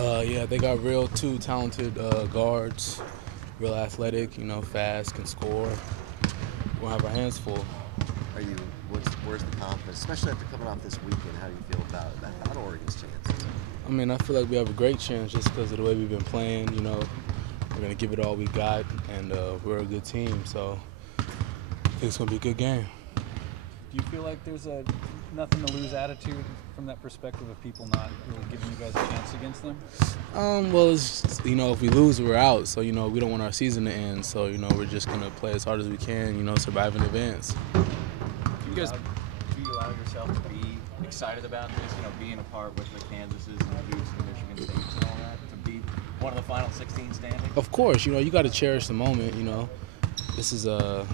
Yeah, they got real two talented guards, real athletic, fast, can score. We'll have our hands full. Are you? Where's the confidence, especially after coming off this weekend? How do you feel about Oregon's chances? I mean, I feel like we have a great chance just because of the way we've been playing. We're going to give it all we got, and we're a good team, so I think it's going to be a good game. Do you feel like there's a nothing to lose attitude from that perspective of people not really giving you guys a chance against them? Well, it's just, if we lose, we're out. So, we don't want our season to end. So, we're just going to play as hard as we can, survive in advance. Do you allow yourself to be excited about this, being a part with the Kansases and the Dukes and the Michigan States and all that, to be one of the final 16 standing? Of course, you got to cherish the moment, This is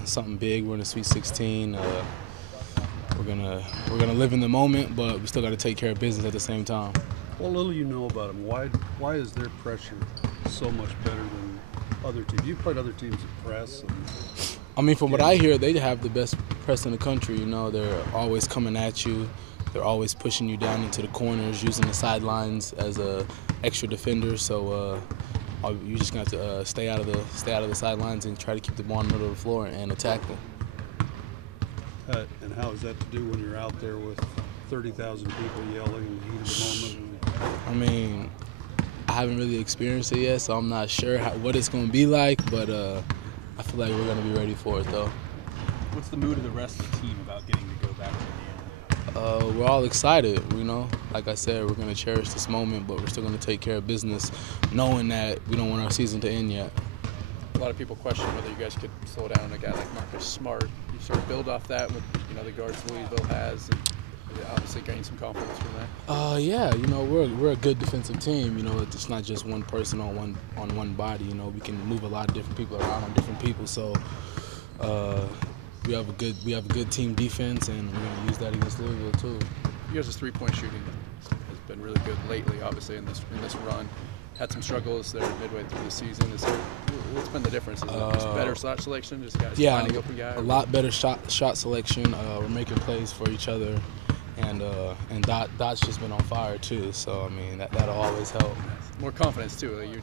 something big. We're in the Sweet 16. We're gonna live in the moment, but we still got to take care of business at the same time. What little you know about them, why is their pressure so much better than other teams? You've played other teams at press. I mean, from what I hear, they have the best press in the country. They're always coming at you. They're always pushing you down into the corners, using the sidelines as a extra defender. So you just got to stay out of the sidelines and try to keep the ball in the middle of the floor and attack them. And how is that to do when you're out there with 30,000 people yelling in the heat of the moment? I mean, I haven't really experienced it yet, so I'm not sure what it's going to be like, but I feel like we're going to be ready for it, though. What's the mood of the rest of the team about getting to go back to Indiana? We're all excited, Like I said, we're going to cherish this moment, but we're still going to take care of business, knowing that we don't want our season to end yet. A lot of people question whether you guys could slow down a guy like Marcus Smart. You sort of build off that with the guards Louisville has, and obviously gain some confidence from that. Yeah, we're a good defensive team. It's not just one person on one body. We can move a lot of different people around on different people. So we have a good team defense, and we're going to use that against Louisville too. You guys' three-point shooting has been really good lately. Obviously, in this run. Had some struggles there midway through the season. What's been the difference? Is it just better shot selection? Just guys finding open guys? A lot better shot selection. We're making plays for each other, and Dot's just been on fire too. So I mean that'll always help. More confidence too. You're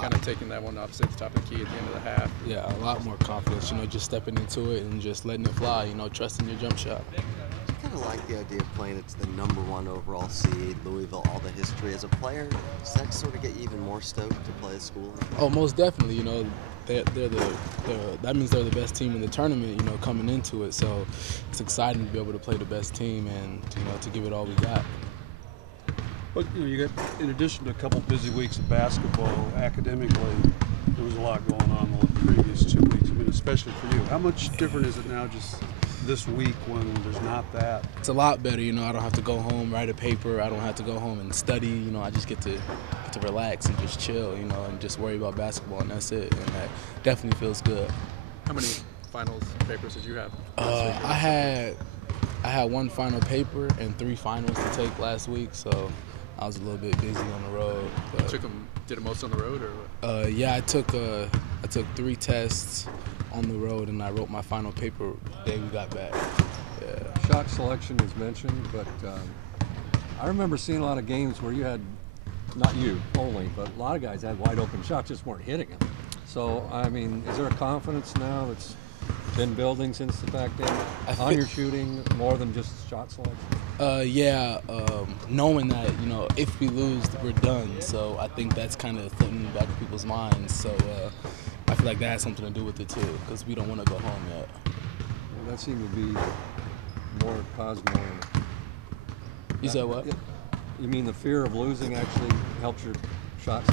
kind of taking that one obviously at the top of the key at the end of the half. Yeah, a lot more confidence. Just stepping into it and just letting it fly. Trusting your jump shot. I kind of like the idea of playing it's the #1 overall seed, Louisville, all the history. As a player, does that sort of get you even more stoked to play a school? Oh, most definitely. That means they're the best team in the tournament. Coming into it, so it's exciting to be able to play the best team and to give it all we got. But you got, in addition to a couple busy weeks of basketball, academically, there was a lot going on the previous 2 weeks. I mean, especially for you. How much different is it now just this week when there's not that? It's a lot better, I don't have to go home, write a paper. I don't have to go home and study. I just get to relax and just chill, and just worry about basketball, and that's it. And that definitely feels good. How many finals papers did you have? I had one final paper and 3 finals to take last week, so I was a little bit busy on the road. But Did it most on the road, or what? Yeah, I took 3 tests on the road, and I wrote my final paper the day we got back. Yeah. Shot selection was mentioned, but I remember seeing a lot of games where you had, not you only, but a lot of guys had wide open shots, just weren't hitting them. So, I mean, is there a confidence now that's been building since the back end on your shooting more than just shot selection? Knowing that, if we lose, we're done. So I think that's kind of floating in the back of people's minds. So I feel like that has something to do with it too, because we don't want to go home yet. Well, that seemed to be more cosmo. You said what? You mean the fear of losing actually helps your shots,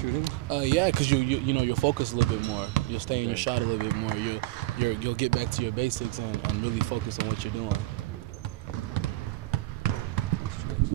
shooting? Yeah, because you'll focus a little bit more. You'll stay in your shot a little bit more. You'll get back to your basics and really focus on what you're doing.